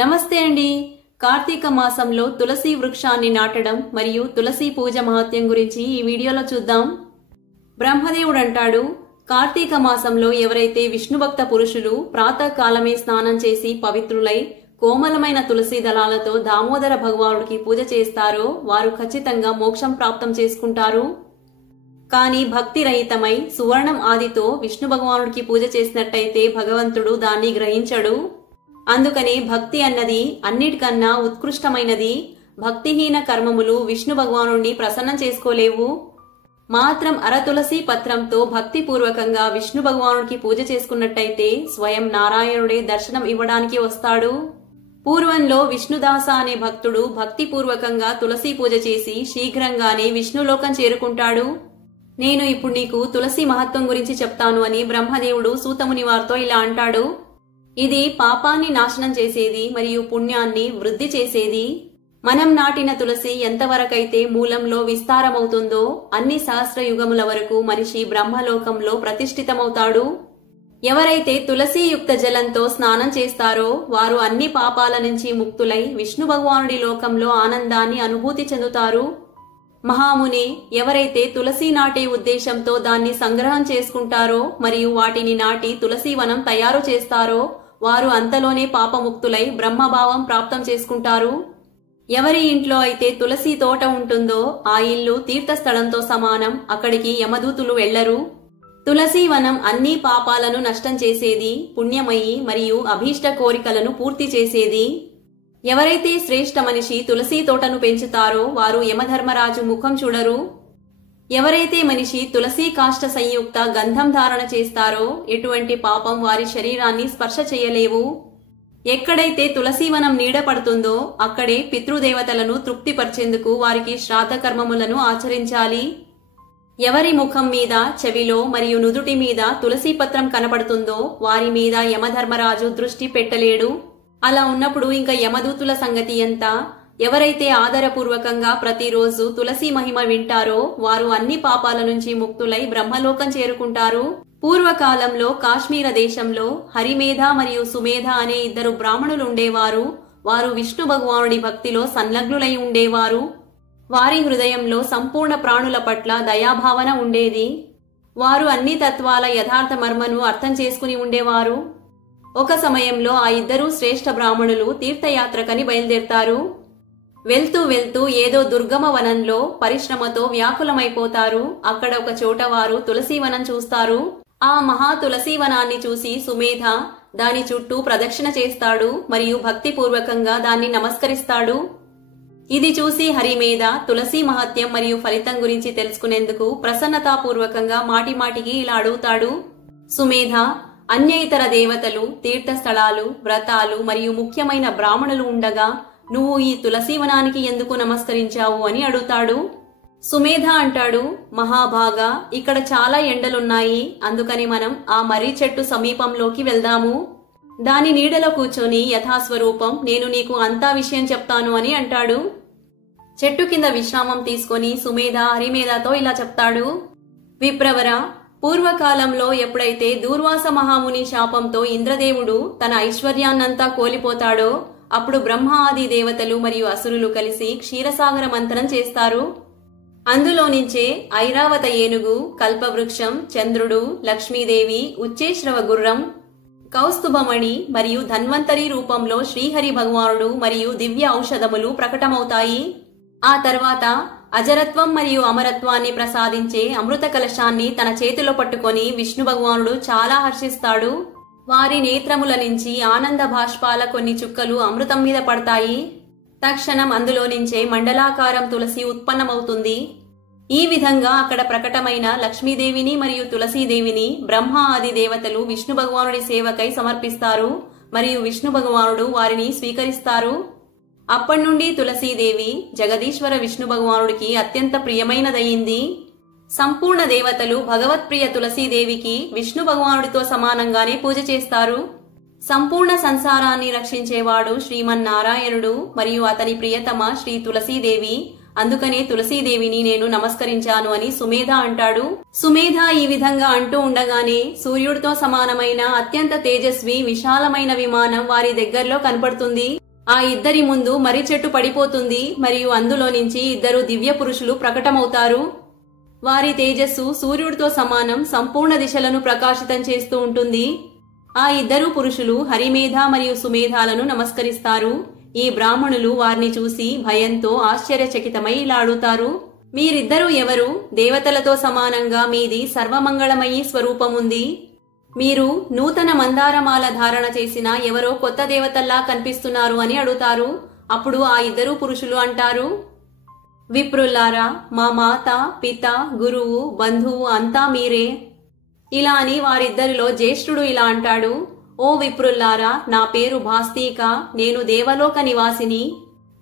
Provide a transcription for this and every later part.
నమస్తే అండి. కార్తీక మాసంలో తులసి వృక్షాన్ని నాటడం మరియు తులసి పూజ మహత్యం గురించి ఈ వీడియోలో చూద్దాం. బ్రహ్మదేవుడు అంటాడు, కార్తీక మాసంలో ఎవరైతే విష్ణుభక్త పురుషులు ప్రాతకాలమే స్నానం చేసి పవిత్రులై కోమలమైన తులసి దళాలతో దామోదర భగవానుడికి పూజ చేస్తారో వారు ఖచ్చితంగా మోక్షం ప్రాప్తం చేసుకుంటారు. కానీ భక్తి రహితమై సువర్ణం ఆదితో విష్ణు భగవానుడికి పూజ చేసినట్టయితే భగవంతుడు దాన్ని గ్రహించడు. అందుకని భక్తి అన్నది అన్నిటికన్నా ఉత్కృష్టమైనది. భక్తిహీన కర్మములు విష్ణు భగవానుడిని ప్రసన్నం చేసుకోలేవు. మాత్రం అరతులసి పత్రంతో భక్తిపూర్వకంగా విష్ణు భగవానుడికి పూజ చేసుకున్నట్టయితే స్వయం నారాయణుడే దర్శనం ఇవ్వడానికి వస్తాడు. పూర్వంలో విష్ణుదాస అనే భక్తుడు భక్తిపూర్వకంగా తులసి పూజ చేసి శీఘ్రంగానే విష్ణులోకం చేరుకుంటాడు. నేను ఇప్పుడు నీకు తులసి మహత్వం గురించి చెప్తాను అని బ్రహ్మదేవుడు సూతముని వారితో ఇలా అంటాడు. ఇది పాపాన్ని నాశనం చేసేది మరియు పుణ్యాన్ని వృద్ధి చేసేది. మనం నాటిన తులసి ఎంతవరకైతే మూలంలో విస్తారమవుతుందో అన్ని సహస్ర యుగముల వరకు మనిషి బ్రహ్మలోకంలో ప్రతిష్ఠితమవుతాడు. ఎవరైతే తులసి యుక్త జలంతో స్నానం చేస్తారో వారు అన్ని పాపాల నుంచి ముక్తులై విష్ణు భగవానుడి లోకంలో ఆనందాన్ని అనుభూతి చెందుతారు. మహాముని, ఎవరైతే తులసి నాటే ఉద్దేశంతో దాన్ని సంగ్రహం చేసుకుంటారో మరియు వాటిని నాటి తులసి వనం తయారు చేస్తారో వారు అంతలోనే పాపముక్తులై బ్రహ్మభావం ప్రాప్తం చేసుకుంటారు. ఎవరి ఇంట్లో అయితే తులసి తోట ఉంటుందో ఆ ఇల్లు తీర్థస్థలంతో సమానం. అక్కడికి యమదూతులు వెళ్లరు. తులసి వనం అన్ని పాపాలను నష్టం చేసేది, పుణ్యమయి మరియు అభీష్ట కోరికలను పూర్తి చేసేది. ఎవరైతే శ్రేష్ఠ మనిషి తులసి తోటను పెంచుతారో వారు యమధర్మరాజు ముఖం చూడరు. ఎవరైతే మనిషి తులసి కాష్ట సంయుక్త గంధం ధారణ చేస్తారో ఎటువంటి పాపం వారి శరీరాన్ని స్పర్శ చేయలేవు. ఎక్కడైతే తులసీవనం నీడ పడుతుందో అక్కడే పితృదేవతలను తృప్తిపరిచేందుకు వారికి శ్రాద్ధ కర్మములను ఆచరించాలి. ఎవరి ముఖం మీద, చెవిలో మరియు నుదుటి మీద తులసి పత్రం కనపడుతుందో వారి మీద యమధర్మరాజు దృష్టి పెట్టలేడు. అలా ఉన్నప్పుడు ఇంకా యమదూతుల సంగతి ఎంత? ఎవరైతే ఆదరపూర్వకంగా ప్రతిరోజు తులసి మహిమ వింటారో వారు అన్ని పాపాల నుంచి ముక్తులై బ్రహ్మలోకం చేరుకుంటారు. పూర్వకాలంలో కాశ్మీర దేశంలో హరిమేధ మరియు సుమేధ అనే ఇద్దరు బ్రాహ్మణులు ఉండేవారు. వారు విష్ణు భగవానుడి భక్తిలో సంలగ్నులై ఉండేవారు. వారి హృదయంలో సంపూర్ణ ప్రాణుల పట్ల దయాభావన ఉండేది. వారు అన్ని తత్వాల యథార్థ మర్మను అర్థం చేసుకుని ఉండేవారు. ఒక సమయంలో ఆ ఇద్దరు శ్రేష్ఠ బ్రాహ్మణులు తీర్థయాత్రకని బయలుదేరతారు. వెళ్తూ వెళ్తూ ఏదో దుర్గమ వనంలో పరిశ్రమతో వ్యాకులమైపోతారు. అక్కడ ఒక చోట వారు తులసీవనం చూస్తారు. ఆ మహా తులసీవనాన్ని చూసి సుమేధ దాని చుట్టూ ప్రదక్షిణ చేస్తాడు మరియు భక్తిపూర్వకంగా దాన్ని నమస్కరిస్తాడు. ఇది చూసి హరిమేధ తులసి మహత్యం మరియు ఫలితం గురించి తెలుసుకునేందుకు ప్రసన్నతాపూర్వకంగా మాటిమాటికి ఇలా అడుగుతాడు. సుమేధ, అన్య ఇతర దేవతలు, తీర్థస్థలాలు, వ్రతాలు మరియు ముఖ్యమైన బ్రాహ్మణులు ఉండగా నువ్వు ఈ తులసీవనానికి ఎందుకు నమస్కరించావు అని అడుగుతాడు. సుమేధ అంటాడు, మహాభాగా, ఇక్కడ చాలా ఎండలున్నాయి. అందుకని మనం ఆ మర్రి చెట్టు సమీపంలోకి వెళ్దాము. దాని నీడలో కూర్చొని యథాస్వరూపం నేను నీకు అంతా విషయం చెప్తాను అని అంటాడు. చెట్టు కింద విశ్రామం తీసుకొని సుమేధ హరిమేధతో ఇలా చెప్తాడు. విప్రవర, పూర్వకాలంలో ఎప్పుడైతే దూర్వాస మహాముని శాపంతో ఇంద్రదేవుడు తన ఐశ్వర్యాన్నంతా కోల్పోతాడో అప్పుడు బ్రహ్మ ఆది దేవతలు మరియు అసురులు కలిసి క్షీరసాగర మంథనం చేస్తారు. అందులో నుంచే ఐరావత ఏనుగు, కల్పవృక్షం, చంద్రుడు, లక్ష్మీదేవి, ఉచ్చేశ్రవ గుర్రం, కౌస్తుభమణి మరియు ధన్వంతరి రూపంలో శ్రీహరి భగవానుడు మరియు దివ్య ఔషధములు ప్రకటమవుతాయి. ఆ తర్వాత అజరత్వం మరియు అమరత్వాన్ని ప్రసాదించే అమృత కలశాన్ని తన చేతిలో పట్టుకొని విష్ణు భగవానుడు చాలా హర్షిస్తాడు. వారి నేత్రముల నుంచి ఆనంద భాష్పాల కొన్ని చుక్కలు అమృతం మీద పడతాయి. తక్షణం అందులో నుంచే మండలాకారం తులసి ఉత్పన్నమవుతుంది. ఈ విధంగా అక్కడ ప్రకటమైన లక్ష్మీదేవిని మరియు తులసీదేవిని బ్రహ్మ ఆది దేవతలు విష్ణు భగవానుడి సేవకై సమర్పిస్తారు మరియు విష్ణు భగవానుడు వారిని స్వీకరిస్తారు. అప్పటి నుండి తులసీదేవి జగదీశ్వర విష్ణు భగవానుడికి అత్యంత ప్రియమైనదయ్యింది. సంపూర్ణ దేవతలు భగవత్ప్రియ తులసీదేవికి విష్ణు భగవానుడితో సమానంగానే పూజ చేస్తారు. సంపూర్ణ సంసారాన్ని రక్షించేవాడు శ్రీమన్నారాయణుడు మరియు అతని ప్రియతమ శ్రీ తులసీదేవి. అందుకనే తులసీదేవిని నేను నమస్కరించాను అని సుమేధ అంటాడు. సుమేధ ఈ విధంగా అంటూ ఉండగానే సూర్యుడితో సమానమైన అత్యంత తేజస్వి విశాలమైన విమానం వారి దగ్గరలో కనపడుతుంది. ఆ ఇద్దరి ముందు మర్రి చెట్టు పడిపోతుంది మరియు అందులో నుంచి ఇద్దరు దివ్య పురుషులు ప్రకటమవుతారు. వారి తేజస్సు సూర్యుడితో సమానం, సంపూర్ణ దిశలను ప్రకాశితం చేస్తూ ఉంటుంది. ఆ ఇద్దరు పురుషులు హరిమేధ మరియు సుమేధాలను నమస్కరిస్తారు. ఈ బ్రాహ్మణులు వారిని చూసి భయంతో ఆశ్చర్యచకితమై ఇలా అడుగుతారు, మీరిద్దరూ ఎవరు? దేవతలతో సమానంగా మీది సర్వమంగళమయీ స్వరూపముంది. మీరు నూతన మందారమాల ధారణ చేసిన ఎవరో కొత్త దేవతల్లా కనిపిస్తున్నారు అని అడుగుతారు. అప్పుడు ఆ ఇద్దరు పురుషులు అంటారు, విప్రుల్లారా, మా మాత, పిత, గురువు, బంధువు అంతా మీరే. ఇలా అని వారిద్దరిలో జ్యేష్ఠుడు ఇలా అంటాడు, ఓ విప్రుల్లారా, నా పేరు భాస్తీక, నేను దేవలోక నివాసిని.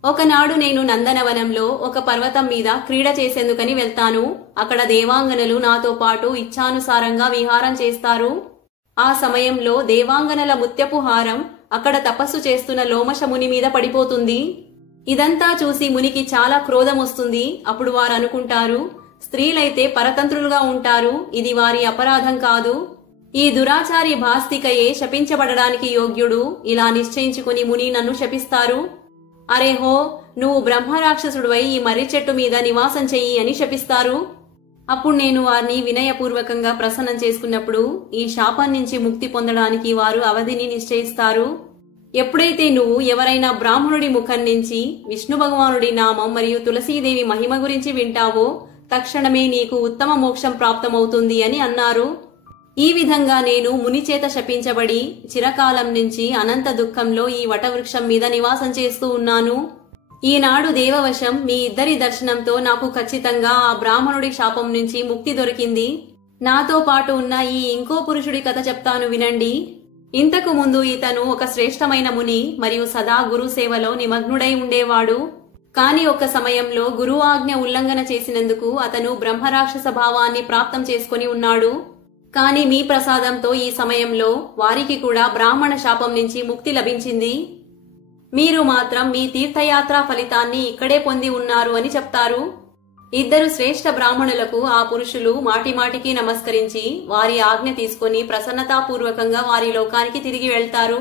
ఒకనాడు నేను నందనవనంలో ఒక పర్వతం మీద క్రీడ చేసేందుకని వెళ్తాను. అక్కడ దేవాంగనలు నాతో పాటు ఇచ్ఛానుసారంగా విహారం చేస్తారు. ఆ సమయంలో దేవాంగనల ముత్యపు హారం అక్కడ తపస్సు చేస్తున్న లోమశ ముని మీద పడిపోతుంది. ఇదంతా చూసి మునికి చాలా క్రోధం వస్తుంది. అప్పుడు వారు అనుకుంటారు, స్త్రీలైతే పరతంత్రులుగా ఉంటారు, ఇది వారి అపరాధం కాదు. ఈ దురాచారి భాస్తికయే శపించబడడానికి యోగ్యుడు. ఇలా నిశ్చయించుకుని ముని నన్ను శపిస్తారు. అరేహో, నువ్వు బ్రహ్మరాక్షసుడివై ఈ మర్రి చెట్టు మీద నివాసం చెయ్యి అని శపిస్తారు. అప్పుడు నేను వారిని వినయపూర్వకంగా ప్రసన్నం చేసుకున్నప్పుడు ఈ శాపం నుంచి ముక్తి పొందడానికి వారు అవధిని నిశ్చయిస్తారు. ఎప్పుడైతే నువ్వు ఎవరైనా బ్రాహ్మణుడి ముఖం నుంచి విష్ణు భగవానుడి నామం మరియు తులసీదేవి మహిమ గురించి వింటావో తక్షణమే నీకు ఉత్తమ మోక్షం ప్రాప్తమవుతుంది అని అన్నారు. ఈ విధంగా నేను ముని చేత శపించబడి చిరకాలం నుంచి అనంత దుఃఖంలో ఈ వటవృక్షం మీద నివాసం చేస్తూ ఉన్నాను. ఈనాడు దేవవశం మీ ఇద్దరి దర్శనంతో నాకు ఖచ్చితంగా ఆ బ్రాహ్మణుడి శాపం నుంచి ముక్తి దొరికింది. నాతో పాటు ఉన్న ఈ ఇంకో పురుషుడి కథ చెప్తాను వినండి. ఇంతకు ముందు ఇతను ఒక శ్రేష్టమైన ముని మరియు సదా గురు సేవలో నిమగ్నుడై ఉండేవాడు. కాని ఒక సమయంలో గురువు ఆజ్ఞ ఉల్లంఘన చేసినందుకు అతను బ్రహ్మరాక్షస భావాన్ని ప్రాప్తం చేసుకుని ఉన్నాడు. కాని మీ ప్రసాదంతో ఈ సమయంలో వారికి కూడా బ్రాహ్మణ శాపం నుంచి ముక్తి లభించింది. మీరు మాత్రం మీ తీర్థయాత్ర ఫలితాన్ని ఇక్కడే పొంది ఉన్నారు అని చెప్తారు. ఇద్దరు శ్రేష్ఠ బ్రాహ్మణులకు ఆ పురుషులు మాటిమాటికి నమస్కరించి వారి ఆజ్ఞ తీసుకుని ప్రసన్నతాపూర్వకంగా వారి లోకానికి తిరిగి వెళ్తారు.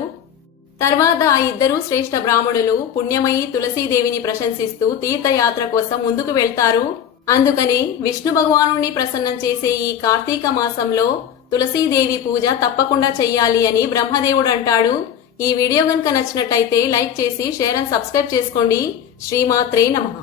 తర్వాత ఆ ఇద్దరు శ్రేష్ఠ బ్రాహ్మణులు పుణ్యమయీ తులసీదేవిని ప్రశంసిస్తూ తీర్థయాత్ర కోసం ముందుకు వెళ్తారు. అందుకని విష్ణు భగవానుణ్ణి ప్రసన్నం చేసే ఈ కార్తీక మాసంలో తులసీదేవి పూజ తప్పకుండా చెయ్యాలి అని బ్రహ్మదేవుడు అంటాడు. ఈ వీడియో గనుక నచ్చినట్టయితే లైక్ చేసి షేర్ అండ్ సబ్స్క్రైబ్ చేసుకోండి. శ్రీమాత్రే నమః.